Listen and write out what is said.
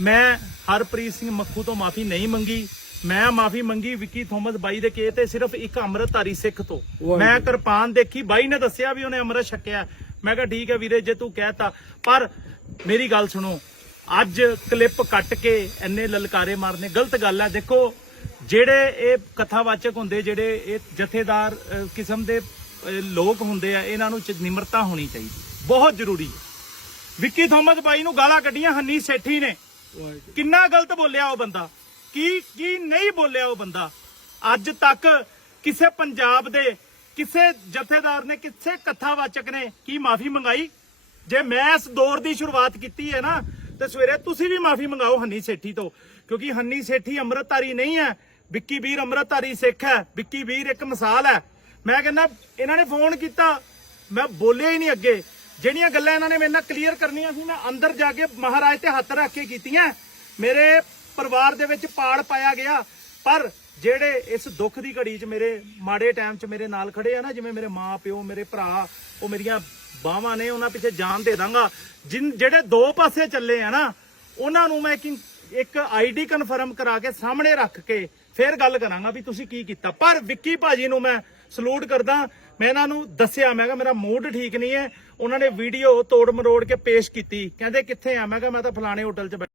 ਮੈਂ ਹਰਪ੍ਰੀਤ ਸਿੰਘ ਮੱਖੂ ਤੋਂ ਮਾਫੀ ਨਹੀਂ ਮੰਗੀ। ਮੈਂ ਮਾਫੀ ਮੰਗੀ ਵਿੱਕੀ ਥੋਮਸ ਬਾਈ ਦੇ ਕੇ ਤੇ ਸਿਰਫ ਇੱਕ ਅੰਮ੍ਰਿਤਧਾਰੀ ਸਿੱਖ ਤੋਂ। ਮੈਂ ਕਿਰਪਾਨ ਦੇਖੀ ਬਾਈ ਨੇ ਦੱਸਿਆ ਵੀ ਉਹਨੇ ਅੰਮ੍ਰਿਤ ਛਕਿਆ। ਮੈਂ ਕਿਹਾ ਠੀਕ ਹੈ ਵੀਰੇ ਜੇ ਤੂੰ ਕਹਿਤਾ। ਪਰ ਮੇਰੀ ਗੱਲ ਸੁਣੋ ਅੱਜ ਕਲਿੱਪ ਕੱਟ ਕੇ ਇੰਨੇ ਲਲਕਾਰੇ ਮਾਰਨੇ ਗਲਤ ਗੱਲ ਹੈ ਦੇਖੋ ਜਿਹੜੇ ਇਹ ਕਥਾਵਾਚਕ ਹੁੰਦੇ ਜਿਹੜੇ ਇਹ ਜਥੇਦਾਰ ਕਿਸਮ ਦੇ ਲੋਕ ਹੁੰਦੇ ਆ ਇਹਨਾਂ ਨੂੰ ਨਿਮਰਤਾ ਹੋਣੀ ਚਾਹੀਦੀ। ਬਹੁਤ ਜ਼ਰੂਰੀ ਹੈ। ਵਿੱਕੀ ਥੋਮਸ ਬਾਈ ਨੂੰ ਗਾਲਾਂ ਕੱਢੀਆਂ ਹੰਨੀ ਸੇਠੀ ਨੇ। ਕਿੰਨਾ ਗਲਤ ਬੋਲਿਆ ਉਹ ਬੰਦਾ? ਕੀ ਕੀ ਨਹੀਂ ਬੋਲਿਆ ਉਹ ਬੰਦਾ? ਅੱਜ ਤੱਕ ਕਿਸੇ ਪੰਜਾਬ ਦੇ, ਕਿਸੇ ਜਥੇਦਾਰ ਨੇ, ਕਿਸੇ ਕਥਾਵਾਚਕ ਨੇ ਕੀ ਮਾਫੀ ਮੰਗਾਈ? ਜੇ ਮੈਂ ਇਸ ਦੌਰ ਦੀ ਸ਼ੁਰੂਆਤ ਕੀਤੀ ਹੈ ਨਾ, ਤੇ ਸਵੇਰੇ ਤੁਸੀਂ ਵੀ ਮਾਫੀ ਮੰਗਾਓ ਹੰਨੀ ਸੇਠੀ ਤੋਂ, ਕਿਉਂਕਿ ਹੰਨੀ ਸੇਠੀ ਅੰਮ੍ਰਿਤਧਾਰੀ ਨਹੀਂ ਹੈ, ਵਿੱਕੀ ਵੀਰ ਅੰਮ੍ਰਿਤਧਾਰੀ ਸਿੱਖ ਹੈ, ਵਿੱਕੀ ਵੀਰ ਇੱਕ ਮਿਸਾਲ ਹੈ। ਮੈਂ ਕਹਿੰਦਾ, ਇਹਨਾਂ ਨੇ ਫੋਨ ਕੀਤਾ, ਮੈਂ ਬੋਲਿਆ ਹੀ ਨਹੀਂ ਅੱਗੇ। ਜਿਹੜੀਆਂ ਗੱਲਾਂ ਇਹਨਾਂ ਨੇ ਮੇਰੇ ਨਾਲ ਕਲੀਅਰ ਕਰਨੀਆਂ ਸੀ, ਮੈਂ ਅੰਦਰ ਜਾ ਕੇ ਮਹਾਰਾਜ ਤੇ ਹੱਥ ਰੱਖ ਕੇ ਕੀਤੀਆਂ। ਮੇਰੇ ਪਰਿਵਾਰ ਦੇ ਵਿੱਚ ਪਾੜ ਪਾਇਆ ਗਿਆ, ਪਰ ਜਿਹੜੇ ਇਸ ਦੁੱਖ ਦੀ ਘੜੀ 'ਚ ਮੇਰੇ ਮਾੜੇ ਟਾਈਮ 'ਚ ਮੇਰੇ ਨਾਲ ਖੜੇ ਆ ਨਾ, ਜਿਵੇਂ ਮੇਰੇ ਮਾਂ, ਪਿਓ, ਮੇਰੇ ਭਰਾ, ਉਹ ਮੇਰੀਆਂ ਬਾਹਾਂ ਨੇ, ਉਹਨਾਂ ਪਿੱਛੇ ਜਾਨ ਦੇ ਦਾਂਗਾ। ਜਿਨ, ਜਿਹੜੇ ਦੋ ਪਾਸੇ ਚੱਲੇ ਆ ਨਾ, ਉਹਨਾਂ ਨੂੰ ਮੈਂ ਇੱਕ ਇੱਕ ਆਈਡੀ ਕਨਫਰਮ ਕਰਾ ਕੇ ਸਾਹਮਣੇ ਰੱਖ ਕੇ ਫਿਰ ਗੱਲ ਕਰਾਂਗਾ ਵੀ ਤੁਸੀਂ ਕੀ ਕੀਤਾ। ਪਰ ਵਿੱਕੀ ਭਾਜੀ ਨੂੰ ਮੈਂ ਸਲੂਟ ਕਰਦਾ, ਮੈਂ ਇਹਨਾਂ ਨੂੰ ਦੱਸਿਆ, ਮੈਂ ਕਿਹਾ ਮੇਰਾ ਮੂਡ ਠੀਕ ਨਹੀਂ ਹੈ। ਉਹਨਾਂ ਨੇ ਵੀਡੀਓ ਤੋੜ ਮਰੋੜ ਕੇ ਪੇਸ਼ ਕੀਤੀ। ਕਹਿੰਦੇ ਕਿੱਥੇ ਆ? ਮੈਂ ਕਿਹਾ ਮੈਂ ਤਾਂ ਫਲਾਣੇ ਹੋਟਲ 'ਚ ਬੈ-